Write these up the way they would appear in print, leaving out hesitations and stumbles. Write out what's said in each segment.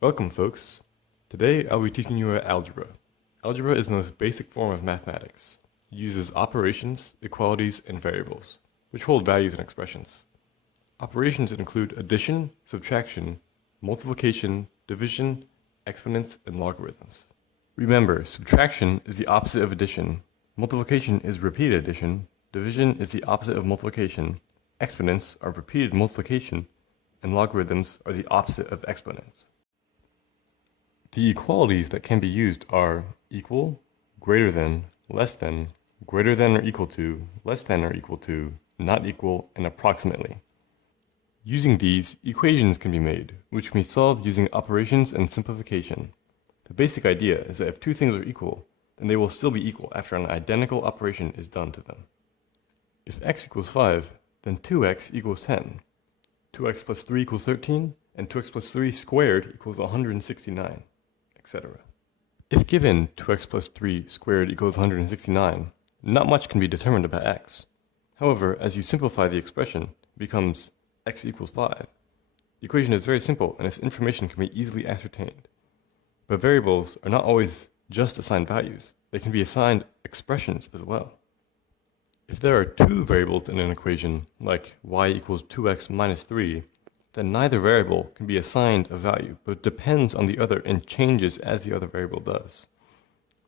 Welcome, folks. Today I'll be teaching you algebra. Algebra is the most basic form of mathematics. It uses operations, equalities, and variables, which hold values and expressions. Operations include addition, subtraction, multiplication, division, exponents, and logarithms. Remember, subtraction is the opposite of addition, multiplication is repeated addition, division is the opposite of multiplication, exponents are repeated multiplication, and logarithms are the opposite of exponents. The equalities that can be used are equal, greater than, less than, greater than or equal to, less than or equal to, not equal, and approximately. Using these, equations can be made, which can be solved using operations and simplification. The basic idea is that if two things are equal, then they will still be equal after an identical operation is done to them. If x equals 5, then 2x equals 10. 2x plus 3 equals 13, and 2x plus 3 squared equals 169. Etc. If given 2x plus 3 squared equals 169, not much can be determined about x. However, as you simplify the expression, it becomes x equals 5. The equation is very simple and its information can be easily ascertained. But variables are not always just assigned values. They can be assigned expressions as well. If there are two variables in an equation, like y equals 2x minus 3, then neither variable can be assigned a value, but depends on the other and changes as the other variable does.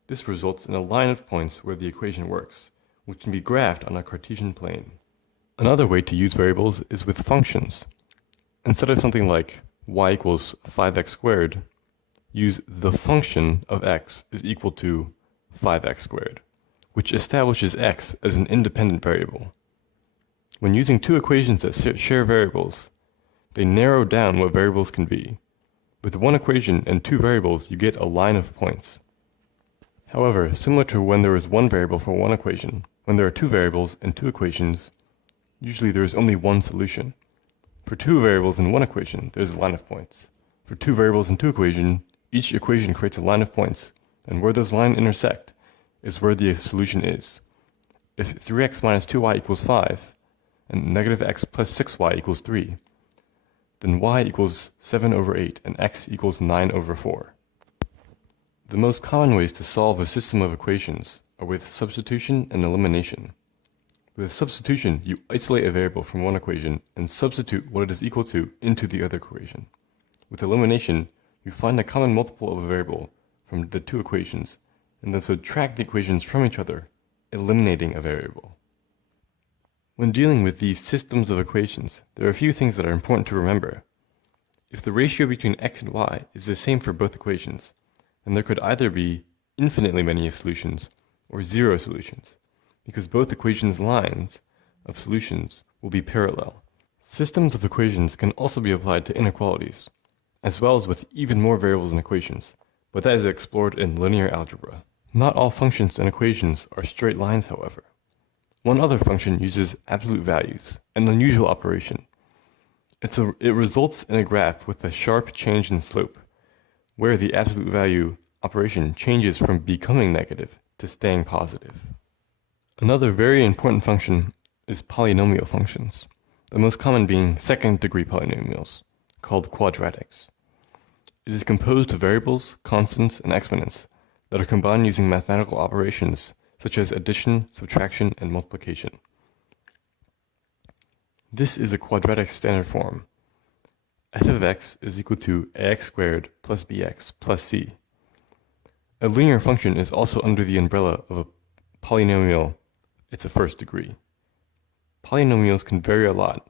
This results in a line of points where the equation works, which can be graphed on a Cartesian plane. Another way to use variables is with functions. Instead of something like y equals 5x squared, use the function of x is equal to 5x squared, which establishes x as an independent variable. When using two equations that share variables, they narrow down what variables can be. With one equation and two variables, you get a line of points. However, similar to when there is one variable for one equation, when there are two variables and two equations, usually there is only one solution. For two variables in one equation, there is a line of points. For two variables in two equations, each equation creates a line of points, and where those lines intersect is where the solution is. If 3x minus 2y equals 5, and negative x plus 6y equals 3, then y equals 7 over 8 and x equals 9 over 4. The most common ways to solve a system of equations are with substitution and elimination. With substitution, you isolate a variable from one equation and substitute what it is equal to into the other equation. With elimination, you find a common multiple of a variable from the two equations and then subtract the equations from each other, eliminating a variable. When dealing with these systems of equations, there are a few things that are important to remember. If the ratio between x and y is the same for both equations, then there could either be infinitely many solutions or zero solutions, because both equations' lines of solutions will be parallel. Systems of equations can also be applied to inequalities, as well as with even more variables in equations, but that is explored in linear algebra. Not all functions and equations are straight lines, however. One other function uses absolute values, an unusual operation. It results in a graph with a sharp change in slope, where the absolute value operation changes from becoming negative to staying positive. Another very important function is polynomial functions, the most common being second-degree polynomials, called quadratics. It is composed of variables, constants, and exponents that are combined using mathematical operations such as addition, subtraction, and multiplication. This is a quadratic standard form. f of x is equal to ax squared plus bx plus c. A linear function is also under the umbrella of a polynomial. It's a first degree. Polynomials can vary a lot,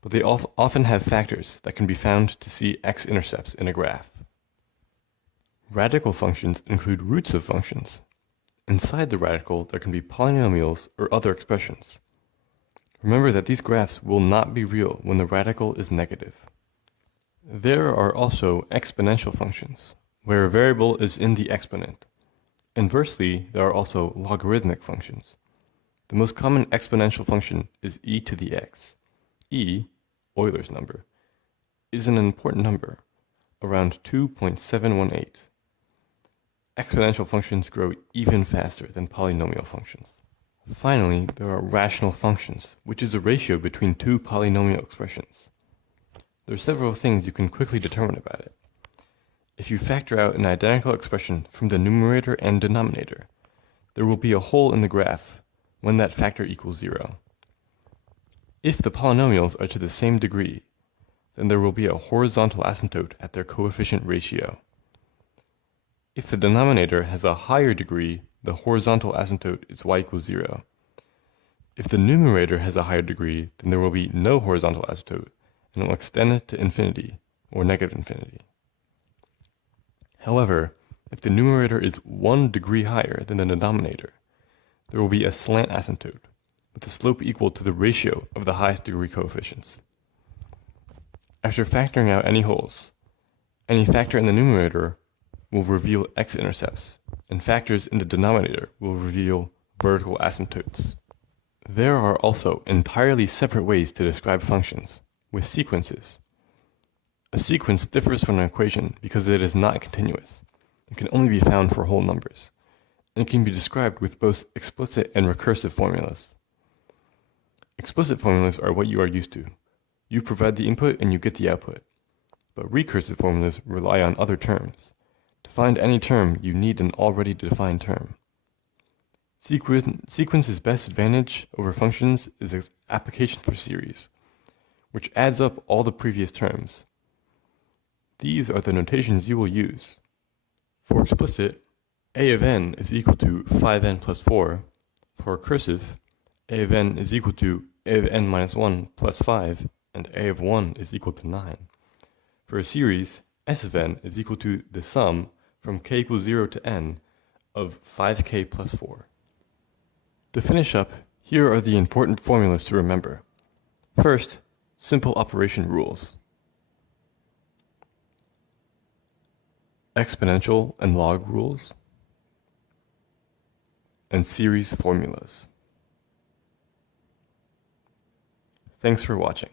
but they often have factors that can be found to see x-intercepts in a graph. Radical functions include roots of functions. Inside the radical, there can be polynomials or other expressions. Remember that these graphs will not be real when the radical is negative. There are also exponential functions, where a variable is in the exponent. Inversely, there are also logarithmic functions. The most common exponential function is e to the x. E, Euler's number, is an important number, around 2.718. Exponential functions grow even faster than polynomial functions. Finally, there are rational functions, which is a ratio between two polynomial expressions. There are several things you can quickly determine about it. if you factor out an identical expression from the numerator and denominator, there will be a hole in the graph when that factor equals 0. If the polynomials are to the same degree, then there will be a horizontal asymptote at their coefficient ratio. If the denominator has a higher degree, the horizontal asymptote is y equals 0. If the numerator has a higher degree, then there will be no horizontal asymptote, and it will extend to infinity, or negative infinity. However, if the numerator is 1 degree higher than the denominator, there will be a slant asymptote, with the slope equal to the ratio of the highest degree coefficients. After factoring out any holes, any factor in the numerator will reveal x-intercepts, and factors in the denominator will reveal vertical asymptotes. There are also entirely separate ways to describe functions, with sequences. A sequence differs from an equation because it is not continuous. It can only be found for whole numbers, and it can be described with both explicit and recursive formulas. Explicit formulas are what you are used to. You provide the input and you get the output. But recursive formulas rely on other terms. To find any term, you need an already defined term. Sequence's best advantage over functions is its application for series, which adds up all the previous terms. These are the notations you will use. For explicit, a of n is equal to 5n plus 4. For recursive, a of n is equal to a of n minus 1 plus 5, and a of 1 is equal to 9. For a series, s of n is equal to the sum from k equals 0 to n of 5k plus 4. To finish up, here are the important formulas to remember. First, simple operation rules. Exponential and log rules, and series formulas. Thanks for watching.